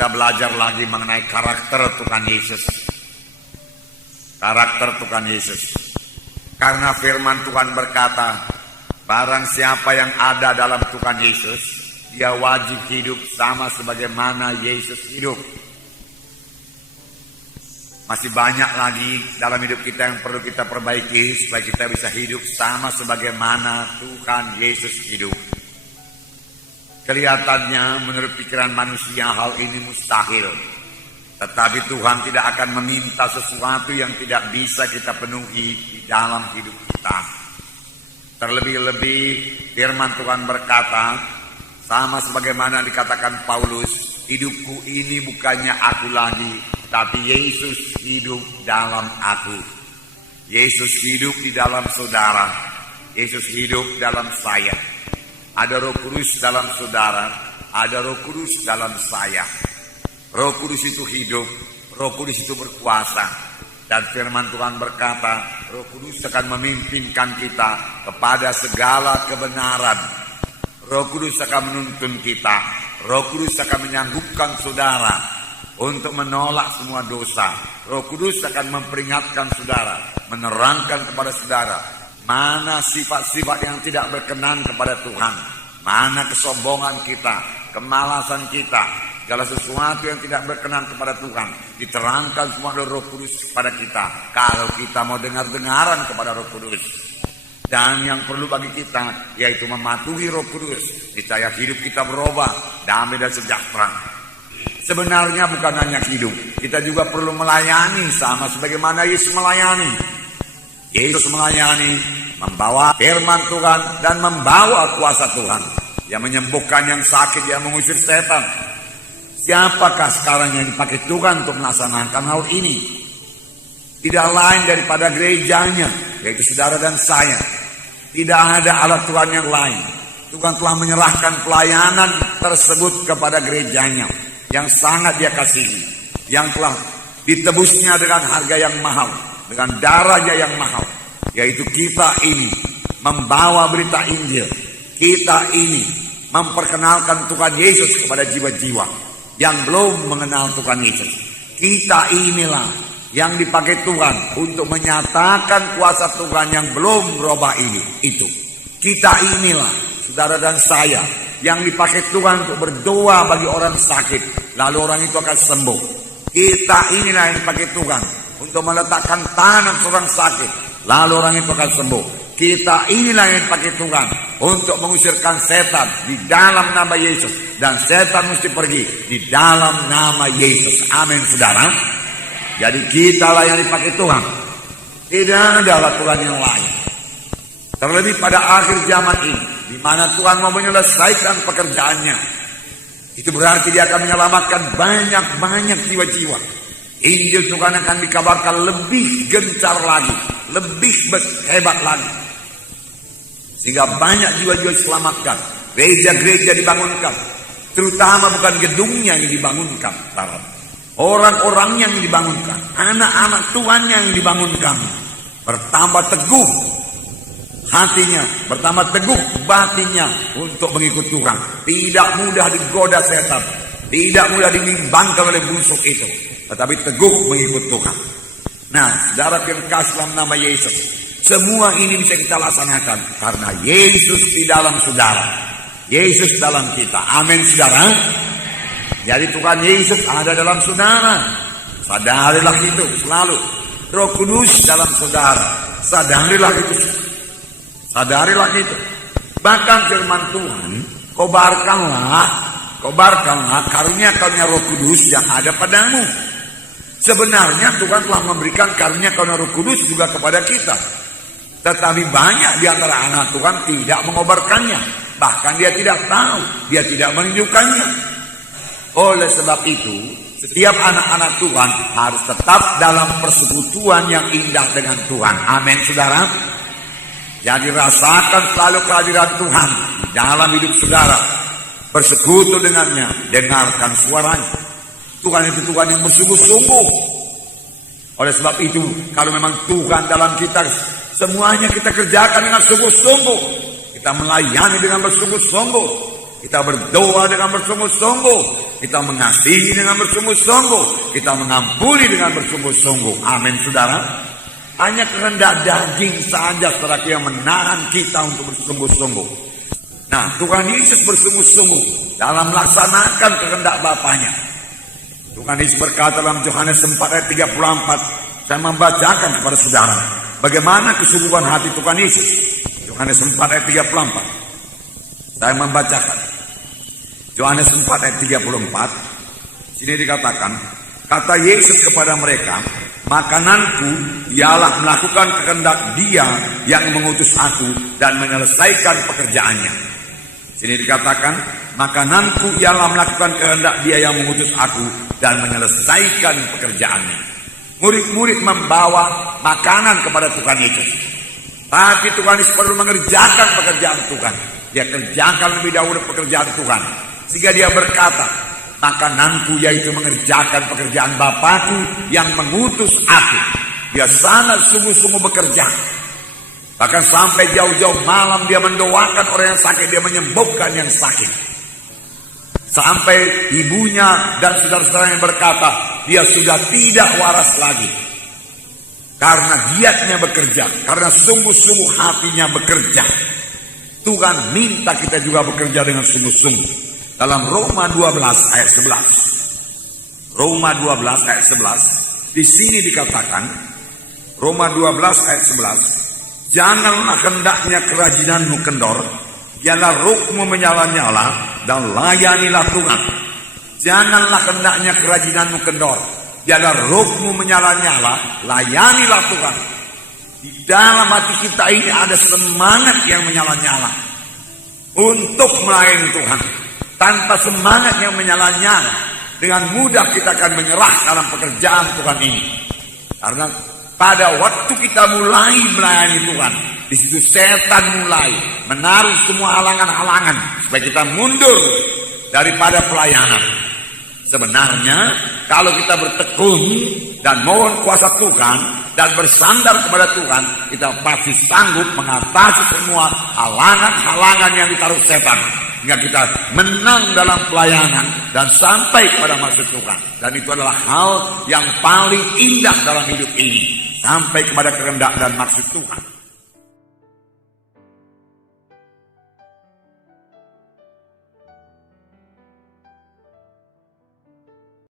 kita belajar lagi mengenai karakter Tuhan Yesus. Karakter Tuhan Yesus. Karena firman Tuhan berkata, barang siapa yang ada dalam Tuhan Yesus, dia wajib hidup sama sebagaimana Yesus hidup. Masih banyak lagi dalam hidup kita yang perlu kita perbaiki supaya kita bisa hidup sama sebagaimana Tuhan Yesus hidup. Kelihatannya menurut pikiran manusia hal ini mustahil. Tetapi Tuhan tidak akan meminta sesuatu yang tidak bisa kita penuhi di dalam hidup kita. Terlebih-lebih firman Tuhan berkata, sama sebagaimana dikatakan Paulus, hidupku ini bukannya aku lagi, tapi Yesus hidup dalam aku. Yesus hidup di dalam saudara. Yesus hidup dalam saya. Ada Roh Kudus dalam saudara, ada Roh Kudus dalam saya. Roh Kudus itu hidup, Roh Kudus itu berkuasa. Dan firman Tuhan berkata, Roh Kudus akan memimpinkan kita kepada segala kebenaran. Roh Kudus akan menuntun kita. Roh Kudus akan menyanggupkan saudara untuk menolak semua dosa. Roh Kudus akan memperingatkan saudara, menerangkan kepada saudara mana sifat-sifat yang tidak berkenan kepada Tuhan, mana kesombongan kita, kemalasan kita, segala sesuatu yang tidak berkenan kepada Tuhan diterangkan semua oleh Roh Kudus kepada kita kalau kita mau dengar-dengaran kepada Roh Kudus. Dan yang perlu bagi kita yaitu mematuhi Roh Kudus, niscaya hidup kita berubah, damai dan sejahtera. Sebenarnya bukan hanya hidup, kita juga perlu melayani sama sebagaimana Yesus melayani. Yesus melayani, membawa firman Tuhan dan membawa kuasa Tuhan. Yang menyembuhkan yang sakit, yang mengusir setan. Siapakah sekarang yang dipakai Tuhan untuk melaksanakan hal ini? Tidak lain daripada gerejanya, yaitu saudara dan saya. Tidak ada alat Tuhan yang lain. Tuhan telah menyerahkan pelayanan tersebut kepada gerejanya yang sangat dia kasihi, yang telah ditebusnya dengan harga yang mahal, dengan darahnya yang mahal, yaitu kita ini membawa berita Injil. Kita ini memperkenalkan Tuhan Yesus kepada jiwa-jiwa yang belum mengenal Tuhan Yesus. Kita inilah yang dipakai Tuhan untuk menyatakan kuasa Tuhan yang belum berubah ini. Itu kita inilah, saudara dan saya, yang dipakai Tuhan untuk berdoa bagi orang sakit, lalu orang itu akan sembuh. Kita inilah yang dipakai Tuhan untuk meletakkan tangan seorang sakit, lalu orang itu akan sembuh. Kita inilah yang dipakai Tuhan untuk mengusirkan setan di dalam nama Yesus, dan setan mesti pergi di dalam nama Yesus. Amin, saudara. Jadi kitalah yang dipakai Tuhan. Tidak ada alat Tuhan yang lain. Terlebih pada akhir zaman ini, di mana Tuhan mau menyelesaikan pekerjaannya. Itu berarti dia akan menyelamatkan banyak-banyak jiwa-jiwa. Injil Tuhan akan dikabarkan lebih gencar lagi, lebih hebat lagi. Sehingga banyak jiwa-jiwa diselamatkan. Gereja-gereja dibangunkan. Terutama bukan gedungnya yang dibangunkan, orang-orang yang dibangunkan, anak-anak Tuhan yang dibangunkan. Bertambah teguh hatinya, bertambah teguh batinnya untuk mengikut Tuhan. Tidak mudah digoda setan, tidak mudah dimimbangkan oleh busuk itu, tetapi teguh mengikut Tuhan. Nah, saudara yang kasih dalam nama Yesus, semua ini bisa kita laksanakan karena Yesus di dalam saudara, Yesus dalam kita. Amin, saudara. Jadi Tuhan Yesus ada dalam saudara. Sadarilah itu selalu. Roh Kudus dalam saudara. Sadarilah itu. Sadarilah itu. Bahkan firman Tuhan, kobarkanlah karunia-karunia Roh Kudus yang ada padamu. Sebenarnya Tuhan telah memberikan karunia-karunia Roh Kudus juga kepada kita. Tetapi banyak di antara anak Tuhan tidak mengobarkannya. Bahkan dia tidak tahu, dia tidak menunjukkannya. Oleh sebab itu, setiap anak-anak Tuhan harus tetap dalam persekutuan yang indah dengan Tuhan. Amin, saudara. Jadi rasakan selalu kehadiran Tuhan di dalam hidup saudara. Bersekutu dengannya, dengarkan suaranya. Tuhan itu Tuhan yang bersungguh-sungguh. Oleh sebab itu, kalau memang Tuhan dalam kita, semuanya kita kerjakan dengan sungguh-sungguh. Kita melayani dengan bersungguh-sungguh. Kita berdoa dengan bersungguh-sungguh. kita mengasihi dengan bersungguh-sungguh, kita mengampuni dengan bersungguh-sungguh. Amin, saudara. Hanya kehendak daging saja saudara yang menahan kita untuk bersungguh-sungguh. Nah, Tuhan Yesus bersungguh-sungguh dalam melaksanakan kehendak Bapanya. Tuhan Yesus berkata dalam Yohanes 4 ayat 34, saya membacakan kepada saudara bagaimana kesungguhan hati Tuhan Yesus. Yohanes 4 ayat 34. Saya membacakan. Yohanes 4 ayat 34. Sini dikatakan, kata Yesus kepada mereka, makananku ialah melakukan kehendak Dia yang mengutus aku dan menyelesaikan pekerjaannya. Sini dikatakan, makananku ialah melakukan kehendak Dia yang mengutus aku dan menyelesaikan pekerjaannya. Murid-murid membawa makanan kepada Tuhan Yesus. Tapi Tuhan Yesus perlu mengerjakan pekerjaan Tuhan. Dia kerjakan lebih dahulu pekerjaan Tuhan. Sehingga dia berkata, makananku yaitu mengerjakan pekerjaan Bapakku yang mengutus aku. Dia sangat sungguh-sungguh bekerja. Bahkan sampai jauh-jauh malam dia mendoakan orang yang sakit, dia menyembuhkan yang sakit. Sampai ibunya dan saudara-saudara yang berkata, dia sudah tidak waras lagi. Karena giatnya bekerja, karena sungguh-sungguh hatinya bekerja. Tuhan minta kita juga bekerja dengan sungguh-sungguh. Dalam Roma 12 ayat 11. Roma 12 ayat 11. Di sini dikatakan, Roma 12 ayat 11. Janganlah hendaknya kerajinanmu kendor, biarlah rohmu menyala-nyala dan layanilah Tuhan. Janganlah hendaknya kerajinanmu kendor, biarlah rohmu menyala-nyala, layanilah Tuhan. Di dalam hati kita ini ada semangat yang menyala-nyala untuk melayani Tuhan. Tanpa semangat yang menyala-nyala, dengan mudah kita akan menyerah dalam pekerjaan Tuhan ini. Karena pada waktu kita mulai melayani Tuhan, di situ setan mulai menaruh semua halangan-halangan supaya kita mundur daripada pelayanan. Sebenarnya kalau kita bertekun dan mohon kuasa Tuhan dan bersandar kepada Tuhan, kita pasti sanggup mengatasi semua halangan-halangan yang ditaruh setan. Hingga kita menang dalam pelayanan dan sampai kepada maksud Tuhan. Dan itu adalah hal yang paling indah dalam hidup ini. Sampai kepada kehendak dan maksud Tuhan.